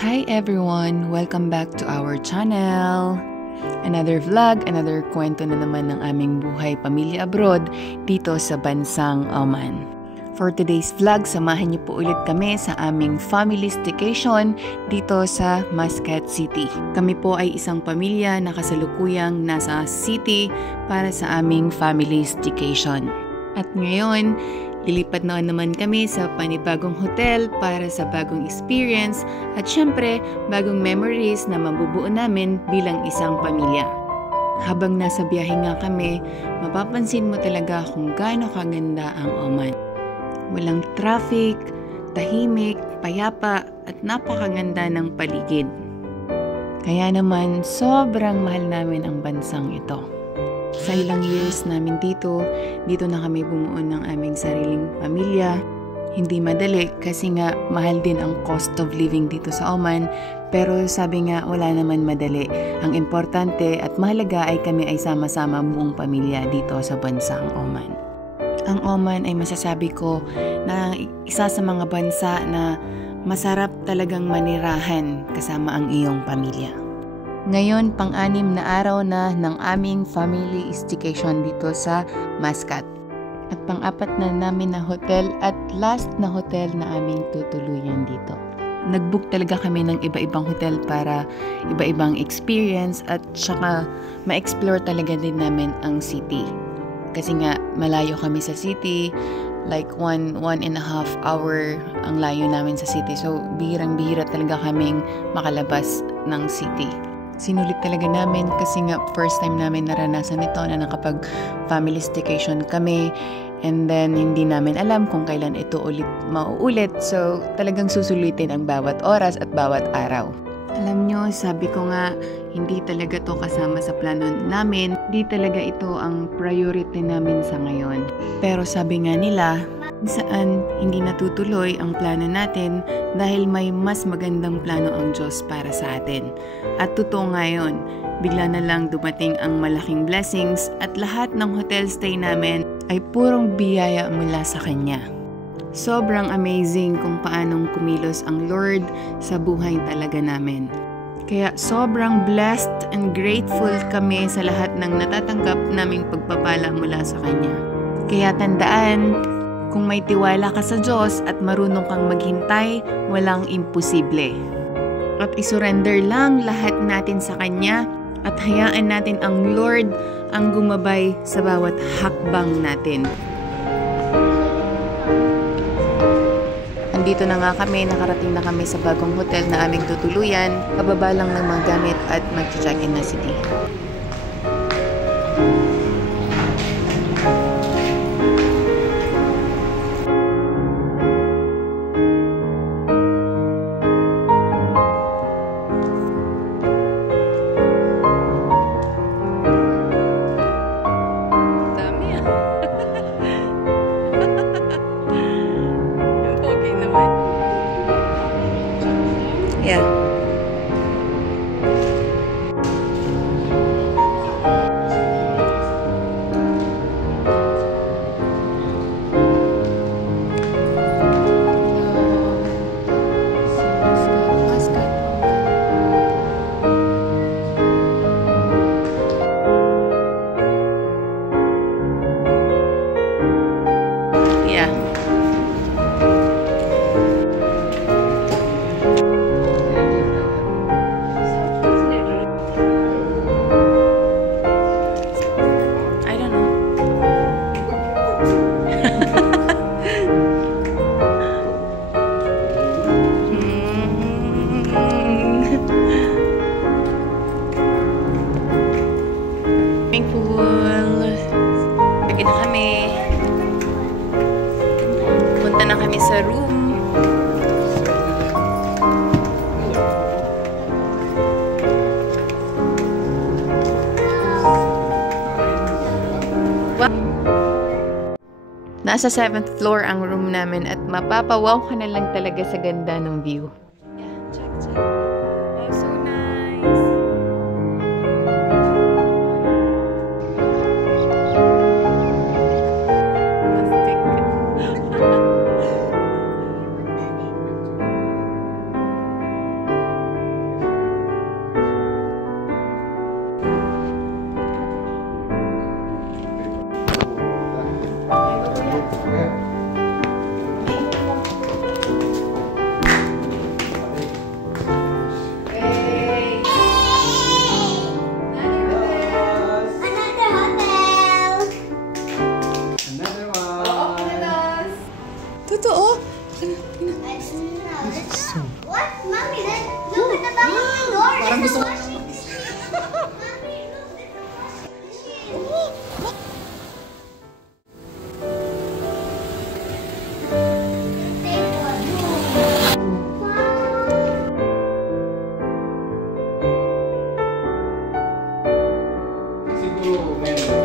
Hi everyone! Welcome back to our channel! Another vlog, another kwento na naman ng aming buhay pamilya abroad dito sa bansang Oman. For today's vlog, samahan niyo po ulit kami sa aming family staycation dito sa Muscat City. Kami po ay isang pamilya na kasalukuyang nasa city para sa aming family staycation. At ngayon, lilipat na naman kami sa panibagong hotel para sa bagong experience at syempre bagong memories na mabubuo namin bilang isang pamilya. Habang nasa biyahe nga kami, mapapansin mo talaga kung gaano kaganda ang Oman. Walang traffic, tahimik, payapa at napakaganda ng paligid. Kaya naman sobrang mahal namin ang bansang ito. Sa ilang years namin dito na kami bumuo ng aming sariling pamilya. Hindi madali kasi nga mahal din ang cost of living dito sa Oman. Pero sabi nga wala naman madali. Ang importante at mahalaga ay kami ay sama-sama buong pamilya dito sa bansang Oman. Ang Oman ay masasabi ko na isa sa mga bansa na masarap talagang manirahan kasama ang iyong pamilya. Ngayon, pang-anim na araw na ng aming family staycation dito sa Muscat. At pang-apat na namin na hotel at last na hotel na aming tutuluyan dito. Nag-book talaga kami ng iba-ibang hotel para iba-ibang experience at saka ma-explore talaga din namin ang city. Kasi nga, malayo kami sa city, like 1.5 hour ang layo namin sa city. So, bihirang-bihira talaga kaming makalabas ng city. Sinulit talaga namin kasi nga first time namin naranasan ito na nakapag family staycation kami and then hindi namin alam kung kailan ito ulit mauulit, so talagang susulitin ang bawat oras at bawat araw. Alam nyo, sabi ko nga, hindi talaga to kasama sa plano namin, hindi talaga ito ang priority namin sa ngayon. Pero sabi nga nila, saan hindi natutuloy ang plano natin dahil may mas magandang plano ang Diyos para sa atin. At totoo nga yun, bigla na lang dumating ang malaking blessings at lahat ng hotel stay namin ay purong biyaya mula sa Kanya. Sobrang amazing kung paanong kumilos ang Lord sa buhay talaga namin. Kaya sobrang blessed and grateful kami sa lahat ng natatanggap naming pagpapala mula sa Kanya. Kaya tandaan, kung may tiwala ka sa Diyos at marunong kang maghintay, walang imposible. At isurrender lang lahat natin sa Kanya at hayaan natin ang Lord ang gumabay sa bawat hakbang natin. Andito na nga kami, nakarating na kami sa bagong hotel na aming tutuluyan. Pababa lang ng mga gamit at mag-check-in na city. Yeah. Punta na kami sa room. Nasa 7th floor ang room namin at mapapawaw ka na lang talaga sa ganda ng view. Yeah, check. Oh, so nice. Parang gusto ko siguro meron.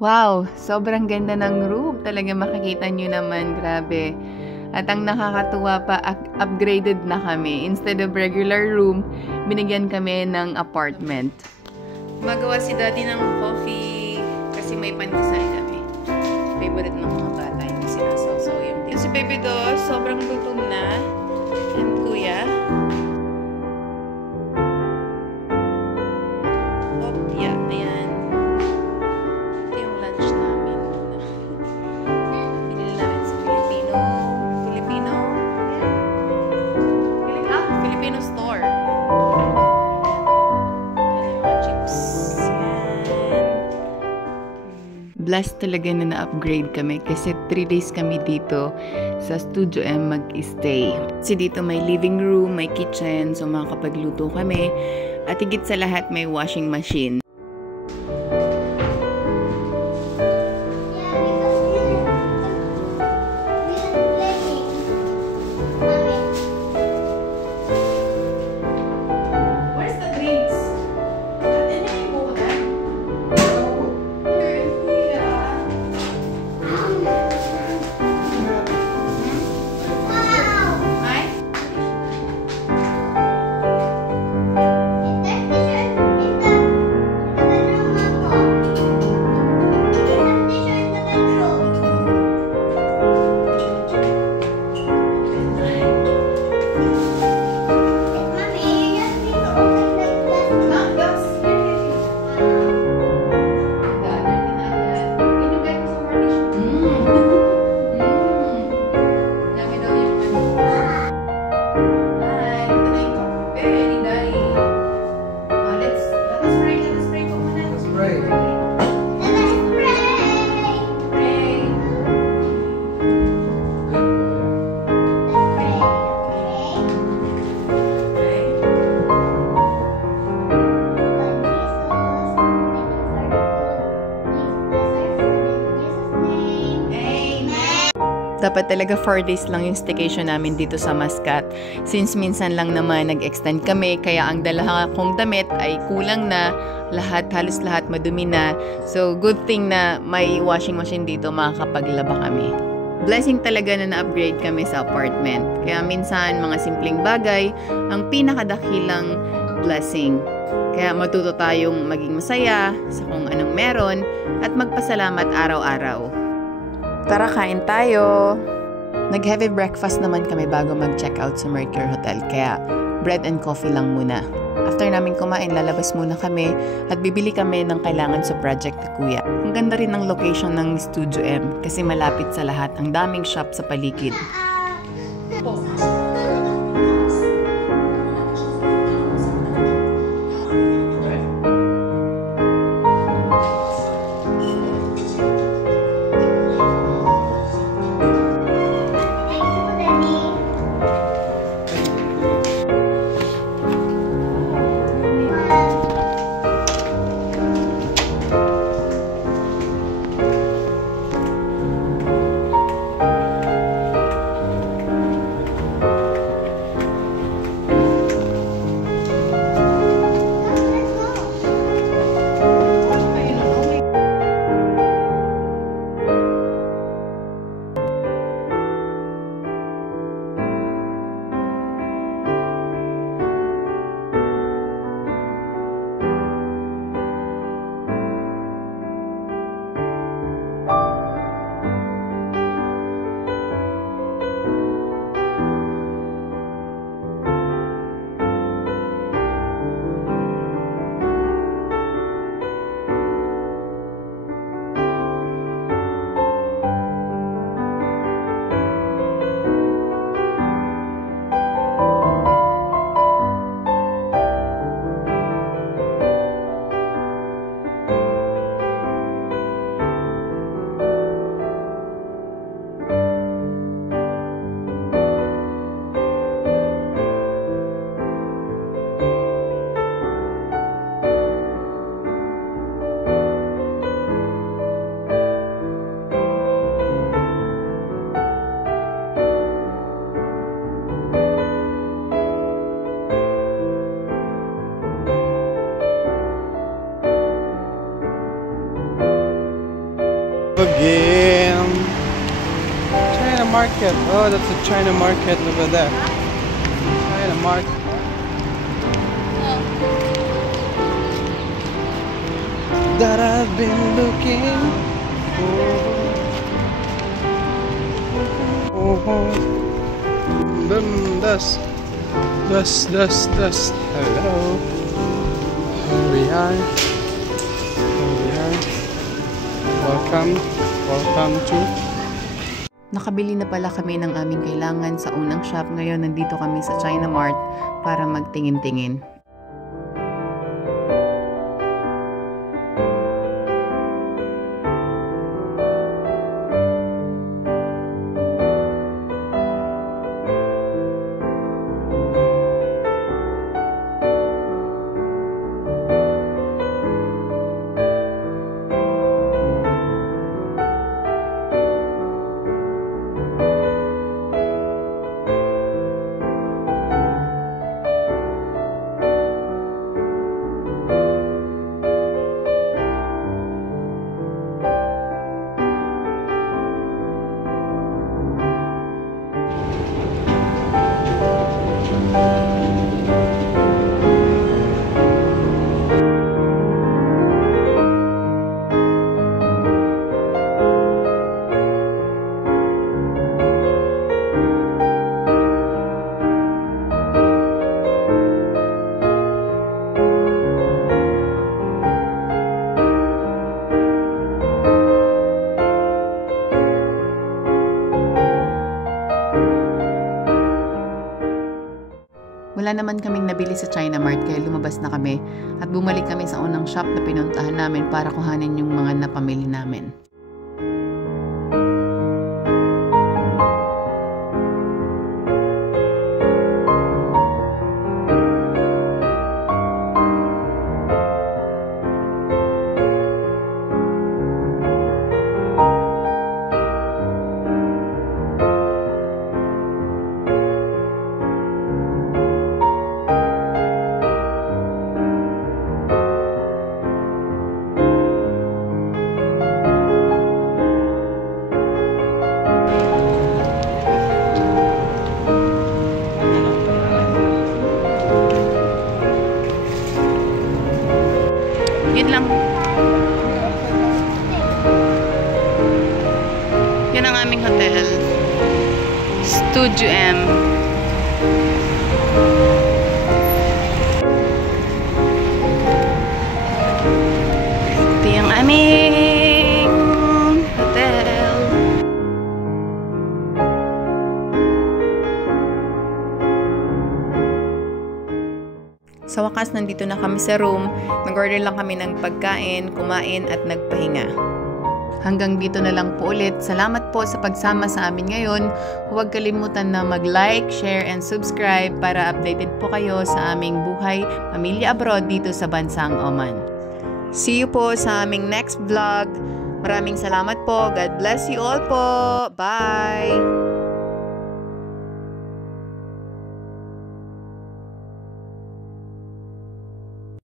Wow, sobrang ganda ng room. Talaga makikita nyo naman, grabe. At ang nakakatuwa pa, upgraded na kami. Instead of regular room, binigyan kami ng apartment. Magawa si Daddy ng coffee kasi may pandesal kami. Favorite ng mga bata yung sinasawsaw yung tea. Si Baby Dos, sobrang gutom na. And Kuya. Opya, ayan. Blessed talaga na na-upgrade kami kasi 3 days kami dito sa Studio M mag-stay. Kasi dito may living room, may kitchen, so makakapagluto kami. At higit sa lahat may washing machine. Dapat talaga 4 days lang yung staycation namin dito sa Mascat. Since minsan lang naman nag-extend kami, kaya ang dala kong damit ay kulang na. Halos lahat madumi na. So, good thing na may washing machine dito, makakapaglaba kami. Blessing talaga na na-upgrade kami sa apartment. Kaya minsan, mga simpleng bagay, ang pinakadakilang blessing. Kaya matuto tayong maging masaya sa kung anong meron at magpasalamat araw-araw. Tara, kain tayo! Nag-heavy breakfast naman kami bago mag-check out sa Mercure Hotel, kaya bread and coffee lang muna. After namin kumain, lalabas muna kami at bibili kami ng kailangan sa project ni Kuya. Ang ganda rin ng location ng Studio M kasi malapit sa lahat. Ang daming shop sa paligid. Again. China market. Oh, that's a China market over there. China market. That I've been looking for. Dust. Hello. Here we are. Welcome to. Nakabili na pala kami ng aming kailangan sa unang shop. Ngayon, nandito kami sa China Mart para magtingin-tingin. Wala naman kaming nabili sa China Mart kaya lumabas na kami at bumalik kami sa unang shop na pinuntahan namin para kuhanin yung mga napamili namin. Yun lang. Yan ang aming hotel. Studio M. Ito yung aming hotel. Sa wakas, nandito na kami sa room. Nag-order lang kami ng pagkain, kumain at nagpahinga. Hanggang dito na lang po ulit. Salamat po sa pagsama sa amin ngayon. Huwag kalimutan na mag-like, share, and subscribe para updated po kayo sa aming buhay pamilya abroad dito sa bansang Oman. See you po sa aming next vlog. Maraming salamat po. God bless you all po. Bye!